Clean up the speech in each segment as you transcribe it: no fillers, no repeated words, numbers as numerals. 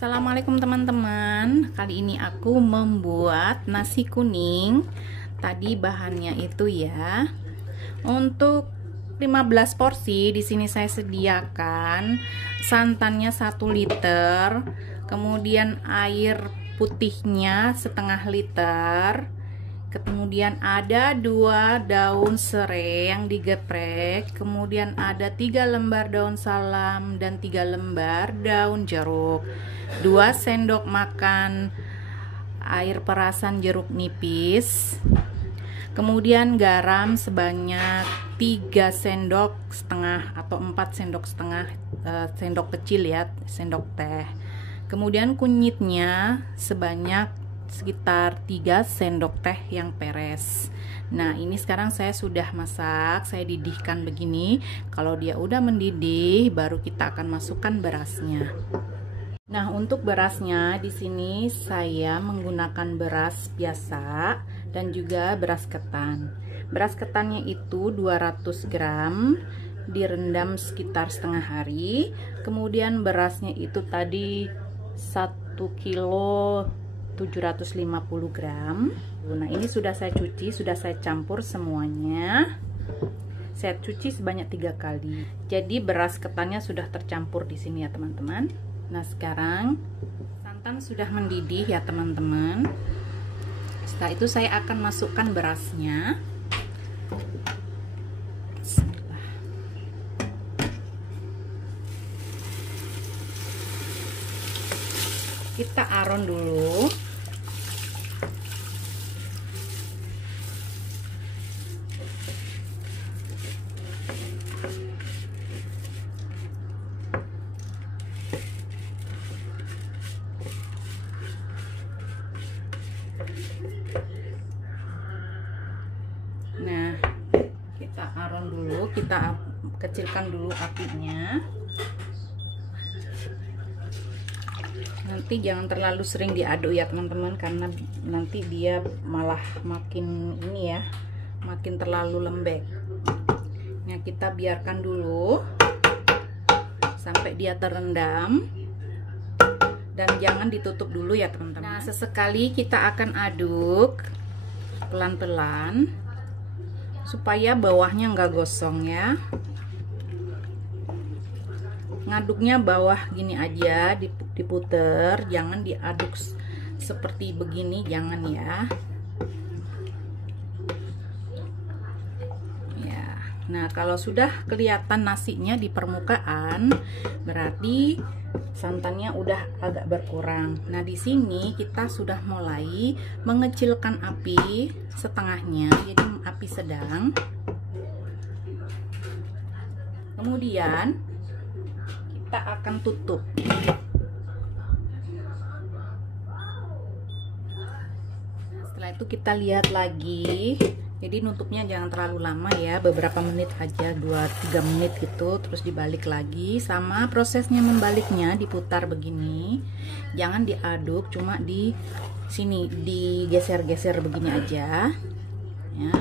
Assalamualaikum teman-teman. Kali ini aku membuat nasi kuning. Tadi bahannya itu ya. Untuk 15 porsi di sini saya sediakan santannya 1 liter, kemudian air putihnya setengah liter. Kemudian ada 2 daun serai yang digeprek, kemudian ada 3 lembar daun salam dan 3 lembar daun jeruk, 2 sendok makan air perasan jeruk nipis, kemudian garam sebanyak 3 sendok setengah atau 4 sendok setengah sendok kecil ya, sendok teh. Kemudian kunyitnya sebanyak sekitar 3 sendok teh yang peres. Nah, ini sekarang saya sudah masak, saya didihkan begini. Kalau dia udah mendidih, baru kita akan masukkan berasnya. Nah, untuk berasnya di sini saya menggunakan beras biasa dan juga beras ketan. Beras ketannya itu 200 gram, direndam sekitar setengah hari. Kemudian berasnya itu tadi 1 kilo 750 gram. Nah, ini sudah saya cuci, sudah saya campur semuanya. Saya cuci sebanyak 3 kali. Jadi beras ketannya sudah tercampur di sini ya, teman-teman. Nah, sekarang santan sudah mendidih ya, teman-teman. Setelah itu saya akan masukkan berasnya. Kita aron dulu. Nah, kita aron dulu, kita kecilkan dulu apinya. Nanti jangan terlalu sering diaduk ya teman-teman, karena nanti dia malah makin ini ya, makin terlalu lembek. Nah, kita biarkan dulu sampai dia terendam dan jangan ditutup dulu ya teman-teman. Nah, sesekali kita akan aduk pelan-pelan supaya bawahnya nggak gosong ya. Ngaduknya bawah gini aja, diputer, jangan diaduk seperti begini, jangan ya. Ya, nah kalau sudah kelihatan nasinya di permukaan, berarti santannya udah agak berkurang. Nah, di sini kita sudah mulai mengecilkan api setengahnya, jadi api sedang. Kemudian kita akan tutup. Setelah itu kita lihat lagi. Jadi nutupnya jangan terlalu lama ya, beberapa menit aja, 2-3 menit gitu, terus dibalik lagi. Sama prosesnya membaliknya, diputar begini. Jangan diaduk, cuma di sini digeser-geser begini aja. Ya.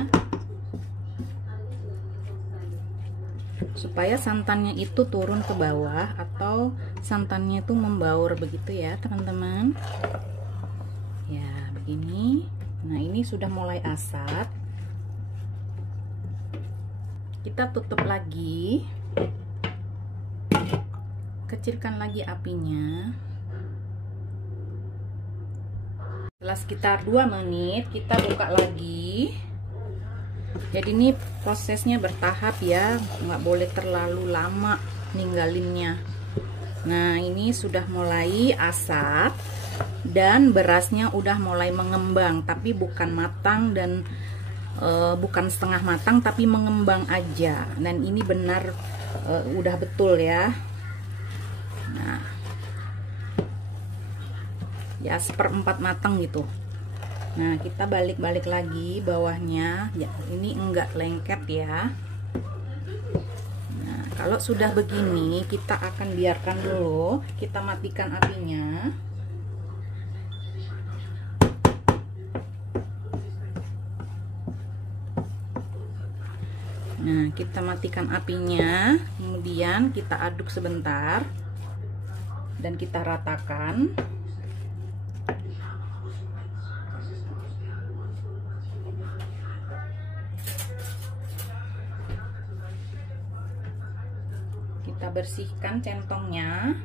Supaya santannya itu turun ke bawah atau santannya itu membaur begitu ya teman-teman. Ya begini. Nah, ini sudah mulai asat. Kita tutup lagi, kecilkan lagi apinya. Setelah sekitar 2 menit kita buka lagi. Jadi ini prosesnya bertahap ya, nggak boleh terlalu lama ninggalinnya. Nah, ini sudah mulai asat dan berasnya udah mulai mengembang, tapi bukan matang dan bukan setengah matang, tapi mengembang aja. Dan ini benar udah betul ya. Nah, ya 1/4 matang gitu. Nah, kita balik-balik lagi bawahnya ya, ini enggak lengket ya. Nah, kalau sudah begini kita akan biarkan dulu, kita matikan apinya. Nah, kita matikan apinya, kemudian kita aduk sebentar. dan kita ratakan. Kita bersihkan centongnya.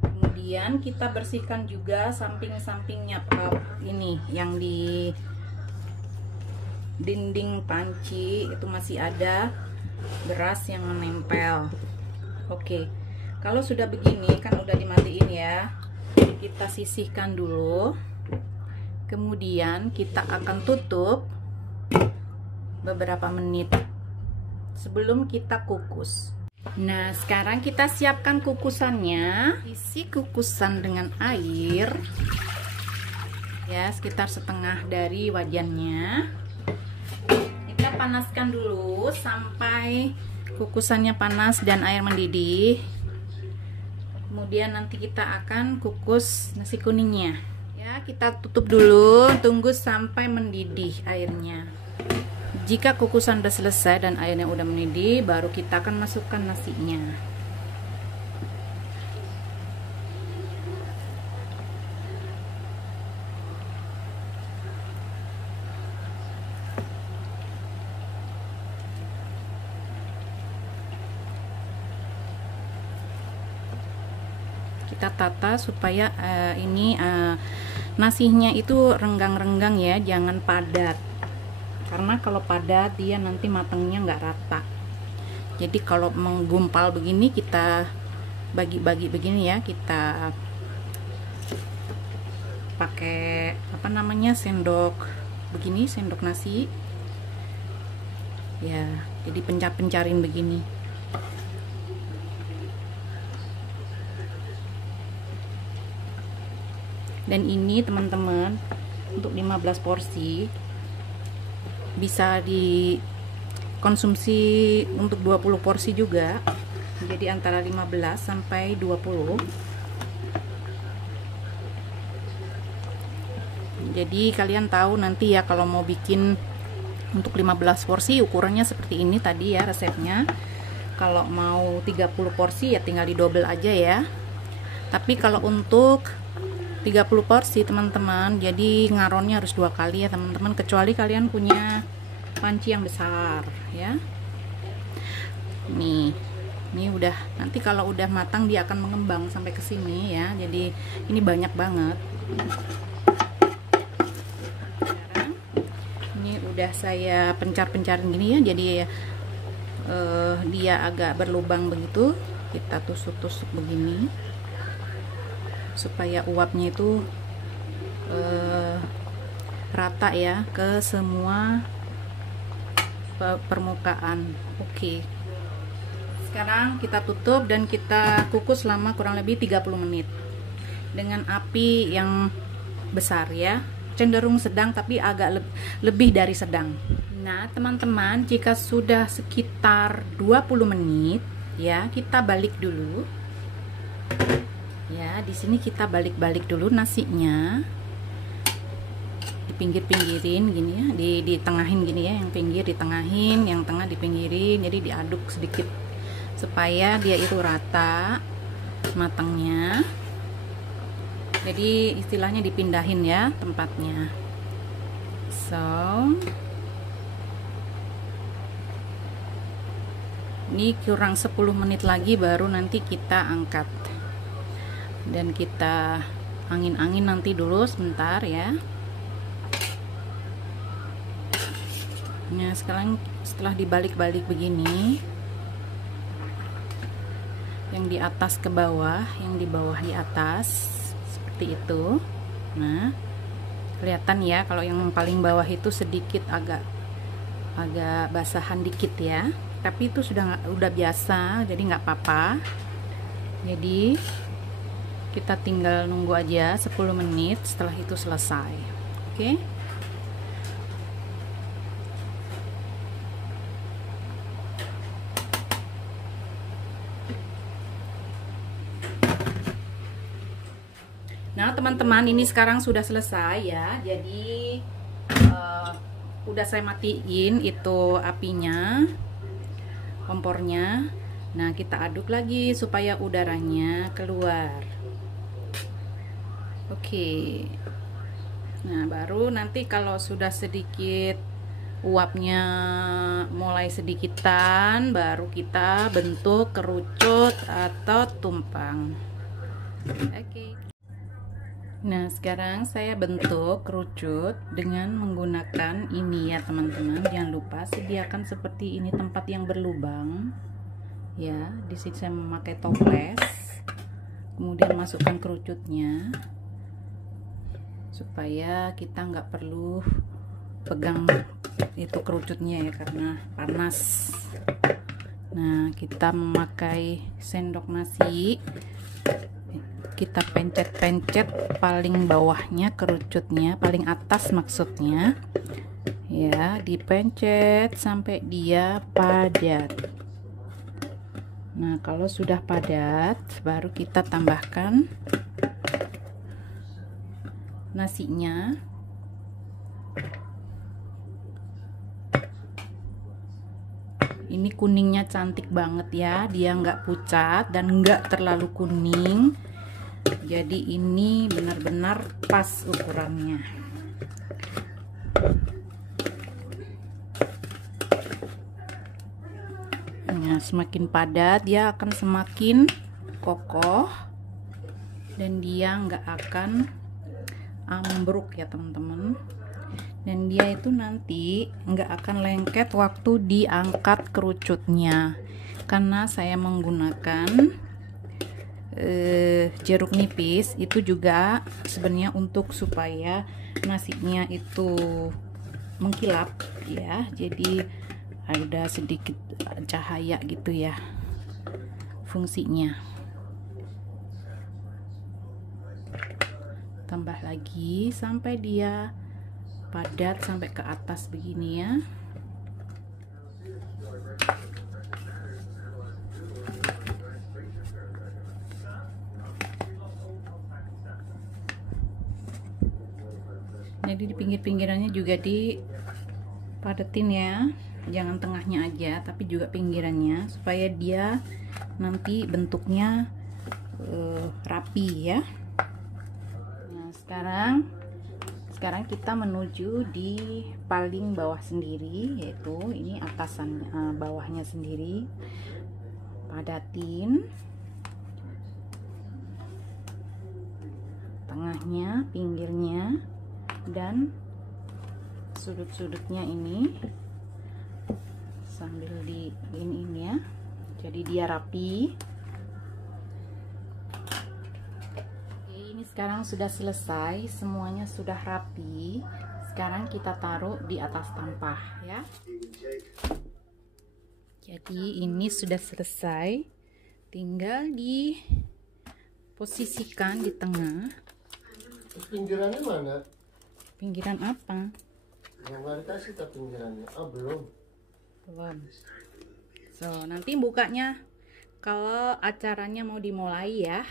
Kemudian kita bersihkan juga samping-sampingnya ini yang di dinding panci, itu masih ada beras yang menempel. Oke, kalau sudah begini kan udah dimatiin ya, kita sisihkan dulu. Kemudian kita akan tutup beberapa menit sebelum kita kukus. Nah, sekarang kita siapkan kukusannya. Isi kukusan dengan air ya, sekitar setengah dari wajannya. Kita panaskan dulu sampai kukusannya panas dan air mendidih. Kemudian nanti kita akan kukus nasi kuningnya ya. Kita tutup dulu, tunggu sampai mendidih airnya. Jika kukusan udah selesai dan airnya udah mendidih, baru kita akan masukkan nasinya. Kita tata supaya nasinya itu renggang-renggang ya, jangan padat. Karena kalau padat dia nanti matangnya nggak rata. Jadi kalau menggumpal begini, kita bagi-bagi begini ya, kita pakai apa namanya, sendok begini, sendok nasi ya, jadi pencar-pencarin begini. Dan ini teman-teman untuk 15 porsi bisa dikonsumsi untuk 20 porsi juga, jadi antara 15 sampai 20. Jadi kalian tahu nanti ya, kalau mau bikin untuk 15 porsi ukurannya seperti ini tadi ya resepnya. Kalau mau 30 porsi ya tinggal didobel aja ya. Tapi kalau untuk 30 porsi teman-teman, jadi ngaronnya harus 2 kali ya teman-teman, kecuali kalian punya panci yang besar ya. Nih udah, nanti kalau udah matang dia akan mengembang sampai ke sini ya, jadi ini banyak banget. Sekarang ini udah saya pencar-pencarin gini ya, jadi dia agak berlubang begitu, kita tusuk-tusuk begini supaya uapnya itu rata ya ke semua permukaan. Oke. Sekarang kita tutup dan kita kukus selama kurang lebih 30 menit dengan api yang besar ya, cenderung sedang tapi agak lebih dari sedang. Nah teman-teman, jika sudah sekitar 20 menit ya, kita balik dulu ya. Di sini kita balik-balik dulu nasinya, dipinggir-pinggirin gini ya, ditengahin gini ya, yang pinggir ditengahin, yang tengah dipinggirin, jadi diaduk sedikit supaya dia itu rata matangnya. Jadi istilahnya dipindahin ya tempatnya. Ini kurang 10 menit lagi baru nanti kita angkat. Dan kita angin-angin nanti dulu sebentar ya. Nah sekarang setelah dibalik-balik begini, yang di atas ke bawah, yang di bawah di atas, seperti itu. Nah kelihatan ya, kalau yang paling bawah itu sedikit agak basahan dikit ya, tapi itu udah biasa, jadi nggak apa-apa. Jadi kita tinggal nunggu aja 10 menit, setelah itu selesai. Oke. Nah teman-teman, ini sekarang sudah selesai ya. Jadi udah saya matiin itu apinya. kompornya. Nah, kita aduk lagi supaya udaranya keluar. Oke. Nah, baru nanti kalau sudah sedikit uapnya mulai sedikitan, baru kita bentuk kerucut atau tumpang. Oke. Nah, sekarang saya bentuk kerucut dengan menggunakan ini ya teman-teman. Jangan lupa sediakan seperti ini tempat yang berlubang. Ya, di sini saya memakai toples. Kemudian masukkan kerucutnya supaya kita nggak perlu pegang itu kerucutnya ya karena panas. Nah, kita memakai sendok nasi, kita pencet-pencet paling bawahnya kerucutnya, paling atas maksudnya ya, dipencet sampai dia padat. Nah, kalau sudah padat baru kita tambahkan nasinya. Ini kuningnya cantik banget ya, dia nggak pucat dan nggak terlalu kuning, jadi ini benar-benar pas ukurannya. Nah, semakin padat dia akan semakin kokoh dan dia nggak akan ambruk ya teman-teman. Dan dia itu nanti nggak akan lengket waktu diangkat kerucutnya, karena saya menggunakan jeruk nipis. Itu juga sebenarnya untuk supaya nasinya itu mengkilap ya, jadi ada sedikit cahaya gitu ya fungsinya. Tambah lagi sampai dia padat sampai ke atas begini ya. Jadi di pinggir-pinggirannya juga dipadetin ya, jangan tengahnya aja tapi juga pinggirannya supaya dia nanti bentuknya rapi ya. Nah, sekarang kita menuju di paling bawah sendiri, yaitu ini atasan bawahnya sendiri. Padatin tengahnya, pinggirnya, dan sudut-sudutnya ini sambil di ini ya, jadi dia rapi. Sekarang sudah selesai, semuanya sudah rapi. Sekarang kita taruh di atas tampah ya. Jadi ini sudah selesai, tinggal diposisikan di tengah. Pinggirannya mana? Pinggiran apa? Yang nggak dikasih tak pinggirannya? Oh, belum. So, nanti bukanya kalau acaranya mau dimulai ya.